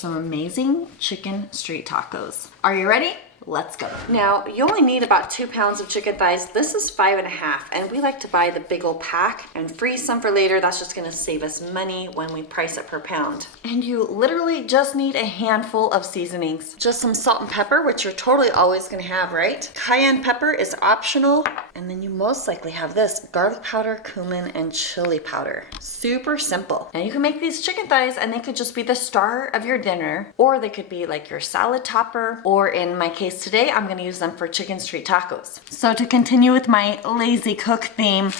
Some amazing chicken street tacos. Are you ready? Let's go. Now, you only need about 2 pounds of chicken thighs. This is 5.5, and we like to buy the big old pack and freeze some for later. That's just gonna save us money when we price it per pound. And you literally just need a handful of seasonings. Just some salt and pepper, which you're totally always gonna have, right? Cayenne pepper is optional. And then you most likely have this, garlic powder, cumin, and chili powder. Super simple. Now you can make these chicken thighs and they could just be the star of your dinner, or they could be like your salad topper, or in my case today, I'm gonna use them for chicken street tacos. So to continue with my lazy cook theme,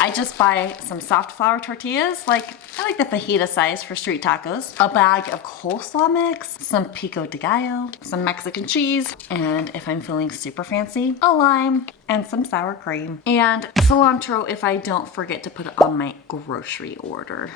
I just buy some soft flour tortillas, I like the fajita size for street tacos, a bag of coleslaw mix, some pico de gallo, some Mexican cheese, and if I'm feeling super fancy, a lime, and some sour cream, and cilantro if I don't forget to put it on my grocery order.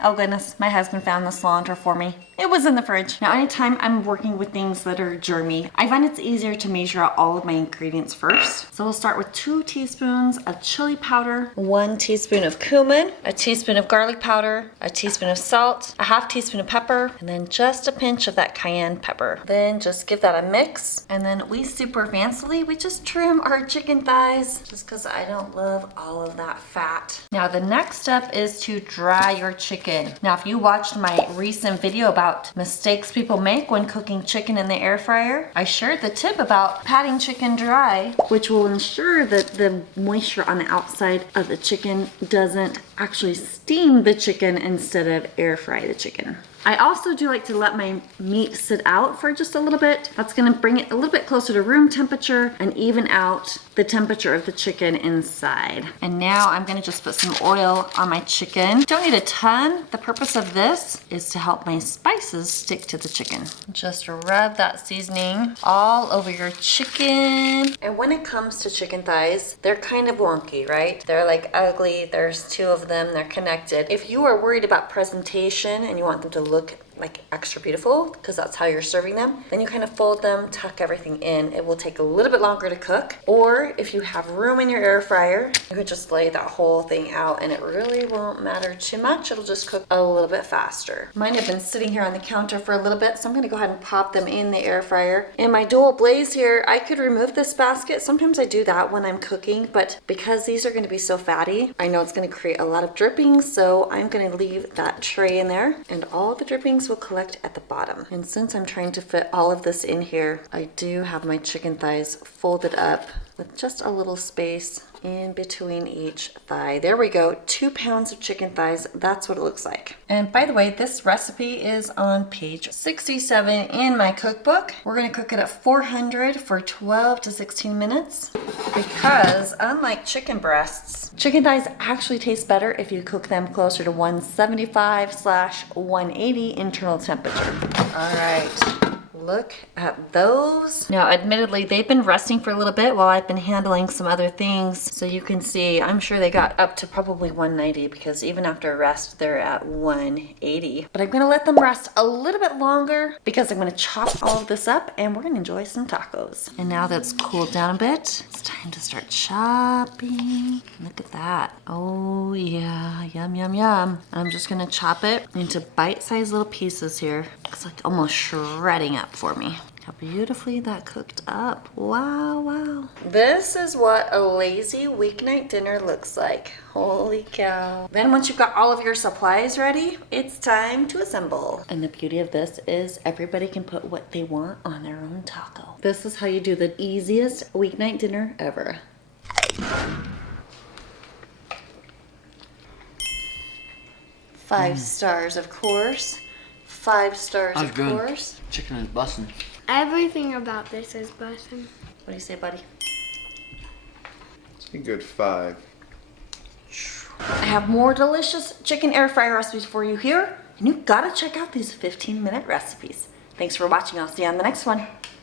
Oh goodness, my husband found the cilantro for me. It was in the fridge. Now anytime I'm working with things that are germy, I find it's easier to measure out all of my ingredients first. So we'll start with 2 teaspoons of chili powder, 1 teaspoon of cumin, a teaspoon of garlic powder, a teaspoon of salt, a half teaspoon of pepper, and then just a pinch of that cayenne pepper. Then just give that a mix, and then we super fancily, we just trim our chicken thighs, just because I don't love all of that fat. Now the next step is to dry your chicken. Now, if you watched my recent video about mistakes people make when cooking chicken in the air fryer, I shared the tip about patting chicken dry, which will ensure that the moisture on the outside of the chicken doesn't actually steam the chicken instead of air fry the chicken. I also do like to let my meat sit out for just a little bit. That's gonna bring it a little bit closer to room temperature and even out the temperature of the chicken inside. And now I'm gonna just put some oil on my chicken. Don't need a ton. The purpose of this is to help my spices stick to the chicken. Just rub that seasoning all over your chicken. And when it comes to chicken thighs, they're kind of wonky, right? They're like ugly. There's 2 of them, they're connected. If you are worried about presentation and you want them to look like extra beautiful, because that's how you're serving them, then you kind of fold them, tuck everything in. It will take a little bit longer to cook. Or if you have room in your air fryer, you could just lay that whole thing out and it really won't matter too much. It'll just cook a little bit faster. Mine have been sitting here on the counter for a little bit, so I'm gonna go ahead and pop them in the air fryer. In my dual blaze here, I could remove this basket. Sometimes I do that when I'm cooking, but because these are gonna be so fatty, I know it's gonna create a lot of drippings, so I'm gonna leave that tray in there, and all the drippings will collect at the bottom. And since I'm trying to fit all of this in here, I do have my chicken thighs folded up with just a little space in between each thigh. There we go, 2 pounds of chicken thighs. That's what it looks like. And by the way, this recipe is on page 67 in my cookbook. We're gonna cook it at 400 for 12 to 16 minutes because unlike chicken breasts, chicken thighs actually taste better if you cook them closer to 175/180 internal temperature. All right. Look at those. Now, admittedly, they've been resting for a little bit while I've been handling some other things. So you can see, I'm sure they got up to probably 190 because even after a rest, they're at 180. But I'm gonna let them rest a little bit longer because I'm gonna chop all of this up and we're gonna enjoy some tacos. And now that's cooled down a bit, it's time to start chopping. Look at that. Oh yeah, yum, yum, yum. I'm just gonna chop it into bite-sized little pieces here. It's like almost shredding up for me. How beautifully that cooked up. Wow, wow. This is what a lazy weeknight dinner looks like. Holy cow. Then once you've got all of your supplies ready, it's time to assemble. And the beauty of this is everybody can put what they want on their own taco. This is how you do the easiest weeknight dinner ever. 5 stars, of course. 5 stars, of course. Chicken is bussin'. Everything about this is bussin'. What do you say, buddy? It's a good 5. I have more delicious chicken air fryer recipes for you here, and you gotta check out these 15-minute recipes. Thanks for watching. I'll see you on the next one.